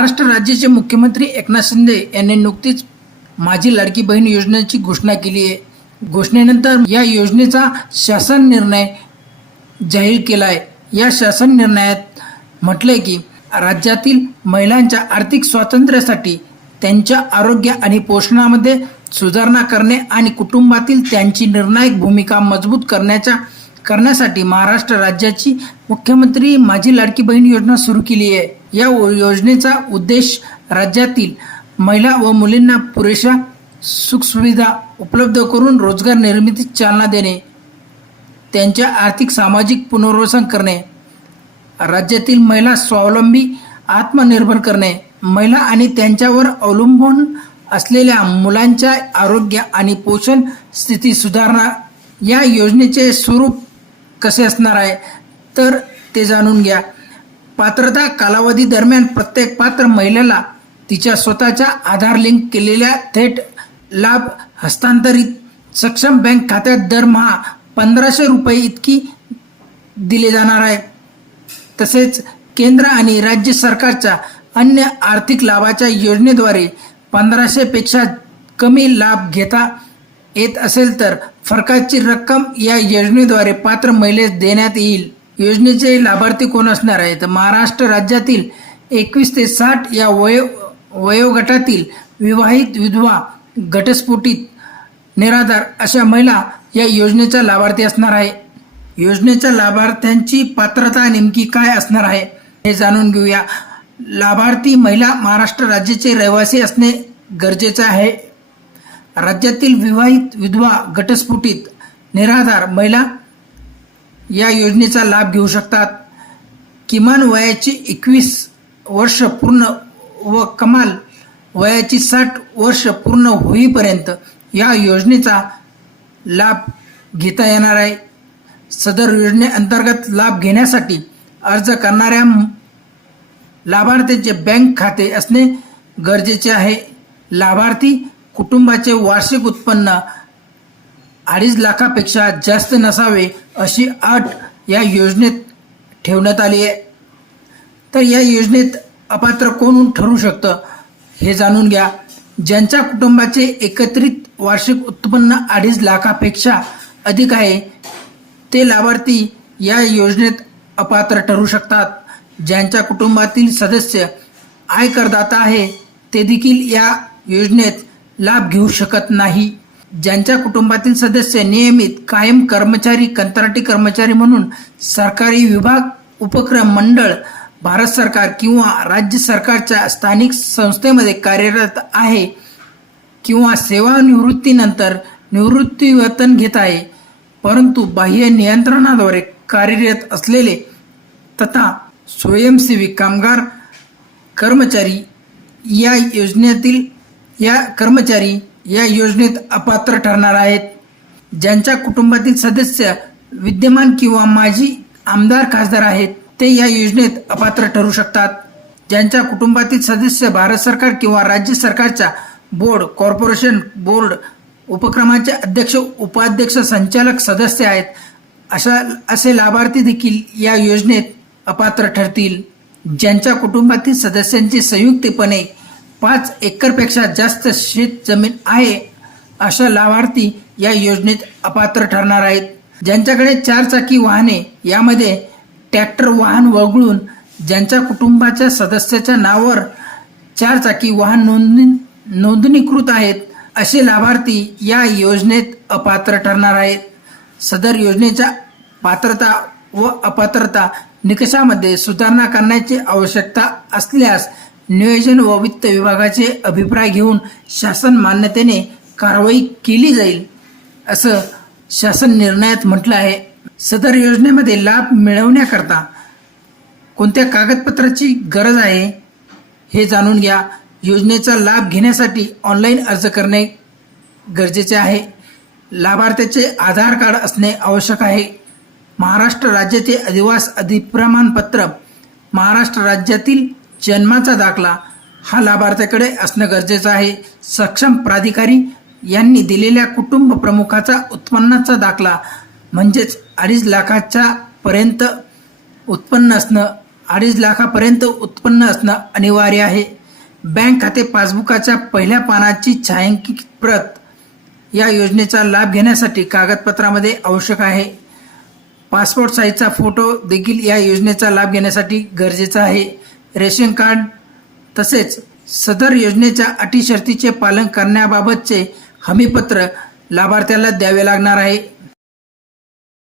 महाराष्ट्र राज्याचे मुख्यमंत्री एकनाथ शिंदे यांनी नुकतीच माझी लाडकी बहीण योजनेची घोषणा केली आहे. घोषणेनंतर या योजनेचा शासन निर्णय जाहीर केला आहे. या शासन निर्णयात म्हटलंय की राज्यातील महिलांच्या आर्थिक स्वातंत्र्यासाठी, त्यांच्या आरोग्य आणि पोषणामध्ये सुधारणा करणे आणि कुटुंबातील त्यांची निर्णायक भूमिका मजबूत करण्यासाठी महाराष्ट्र राज्याची मुख्यमंत्री माझी लाडकी बहीण योजना सुरू केली आहे. या योजनेचा उद्देश राज्यातील महिला व मुलींना पुरेशा सुखसुविधा उपलब्ध करून रोजगार निर्मितीस चालना देणे, त्यांच्या आर्थिक सामाजिक पुनर्वसन करणे, राज्यातील महिला स्वावलंबी आत्मनिर्भर करणे, महिला आणि त्यांच्यावर अवलंबून असलेल्या मुलांच्या आरोग्य आणि पोषण स्थिती सुधारणा. या योजनेचे स्वरूप कसे असणार आहे तर ते जाणून घ्या. पात्रता कालावधी दरम्यान प्रत्येक पात्र महिलेला तिच्या स्वतःच्या आधार लिंक केलेल्या थेट लाभ हस्तांतरित सक्षम बँक खात्यात दरमहा 1500 रुपये इतकी दिले जाणार आहे. तसेच केंद्र आणि राज्य सरकारच्या अन्य आर्थिक लाभाच्या योजनेद्वारे 1500 पेक्षा कमी लाभ घेता येत असेल तर फरकाची रक्कम या योजनेद्वारे पात्र महिलेस देण्यात येईल. योजनेचे लाभार्थी कोण असणार आहे तर महाराष्ट्र राज्यातील 21 ते 60 या वयोगटातील विवाहित, विधवा, घटस्फोटित, निराधार अशा महिला या योजनेचा लाभार्थी असणार आहे. योजनेच्या लाभार्थ्यांची पात्रता नेमकी काय असणार आहे हे जाणून घेऊया. लाभार्थी महिला महाराष्ट्र राज्याचे रहिवासी असणे गरजेचे आहे. राज्यातील विवाहित, विधवा, घटस्फोटित, निराधार महिला या योजनेचा लाभ घेऊ शकतात. किमान वयाची 21 वर्ष पूर्ण व कमाल वयाची 60 वर्ष पूर्ण होईपर्यंत या योजनेचा लाभ घेता येणार आहे. सदर योजनेअंतर्गत लाभ घेण्यासाठी अर्ज करणाऱ्या लाभार्थ्यांचे बँक खाते असणे गरजेचे आहे. लाभार्थी कुटुंबाचे वार्षिक उत्पन्न 2.5 लाखापेक्षा जास्त नसावे अशी अट या योजनेत ठेवण्यात आली आहे. तर या योजनेत अपात्र कोण ठरू शकतं हे जाणून घ्या. ज्यांच्या कुटुंबाचे एकत्रित वार्षिक उत्पन्न 2.5 लाखापेक्षा अधिक आहे ते लाभार्थी या योजनेत अपात्र ठरू शकतात. ज्यांच्या कुटुंबातील सदस्य आयकरदाता आहे ते देखील या योजनेत लाभ घेऊ शकत नाही. ज्यांच्या कुटुंबातील सदस्य नियमित, कायम कर्मचारी, कंत्राटी कर्मचारी म्हणून सरकारी विभाग, उपक्रम, मंडळ, भारत सरकार किंवा राज्य सरकारच्या स्थानिक संस्थेमध्ये कार्यरत आहे किंवा सेवानिवृत्तीनंतर निवृत्तीवेतन घेत आहे परंतु बाह्य नियंत्रणाद्वारे कार्यरत असलेले तथा स्वयंसेवी कामगार कर्मचारी या योजनेत अपात्र ठरणार आहेत. ज्यांच्या कुटुंबातील सदस्य विद्यमान किंवा माजी आमदार, खासदार आहेत ते या योजनेत अपात्र ठरू शकतात. ज्यांच्या कुटुंबातील सदस्य भारत सरकार किंवा राज्य सरकारच्या बोर्ड, कॉर्पोरेशन, बोर्ड, उपक्रमाचे अध्यक्ष, उपाध्यक्ष, संचालक, सदस्य आहेत असे लाभार्थी देखील या योजनेत अपात्र ठरतील. ज्यांच्या कुटुंबातील सदस्यांची संयुक्तपणे 5 एकरपेक्षा जास्त शेत जमीन आहे अशा लाभार्थी या योजनेत अपात्र ठरणार आहेत. ज्यांच्याकडे 4 चाकी वाहने यामध्ये ट्रॅक्टर वाहन वगळून ज्यांच्या कुटुंबाच्या सदस्याच्या नावावर 4 चाकी वाहन नोंदणीकृत आहेत असे लाभार्थी या योजनेत अपात्र ठरणार आहेत. सदर योजनेच्या पात्रता व अपात्रता निकषामध्ये सुधारणा करण्याची आवश्यकता असल्यास नियोजन व वित्त विभागाचे अभिप्राय घेऊन शासन मान्यतेने कारवाई केली जाईल असं शासन निर्णयात म्हटलं आहे. सदर योजनेमध्ये लाभ मिळवण्याकरता कोणत्या कागदपत्राची गरज आहे हे जाणून घ्या. योजनेचा लाभ घेण्यासाठी ऑनलाईन अर्ज करणे गरजेचे आहे. लाभार्थ्याचे आधार कार्ड असणे आवश्यक आहे. महाराष्ट्र राज्याचे अधिवास अधिप्रमाणपत्र, महाराष्ट्र राज्यातील जन्माचा दाखला हा लाभार्थ्याकडे असणं गरजेचं आहे. सक्षम प्राधिकारी यांनी दिलेल्या कुटुंब प्रमुखाचा उत्पन्नाचा दाखला म्हणजेच 2.5 लाखाच्या पर्यंत उत्पन्न असणं 2.5 लाखापर्यंत उत्पन्न असणं अनिवार्य आहे. बँक खाते पासबुकाच्या पहिल्या पानाची छायांकित प्रत या योजनेचा लाभ घेण्यासाठी कागदपत्रामध्ये आवश्यक आहे. पासपोर्ट साईजचा फोटो देखील या योजनेचा लाभ घेण्यासाठी गरजेचा आहे. रेशन कार्ड तसेच सदर योजनेच्या अटी शर्तीचे पालन करण्याबाबतचे हमीपत्र लाभार्थ्याला द्यावे लागणार आहे.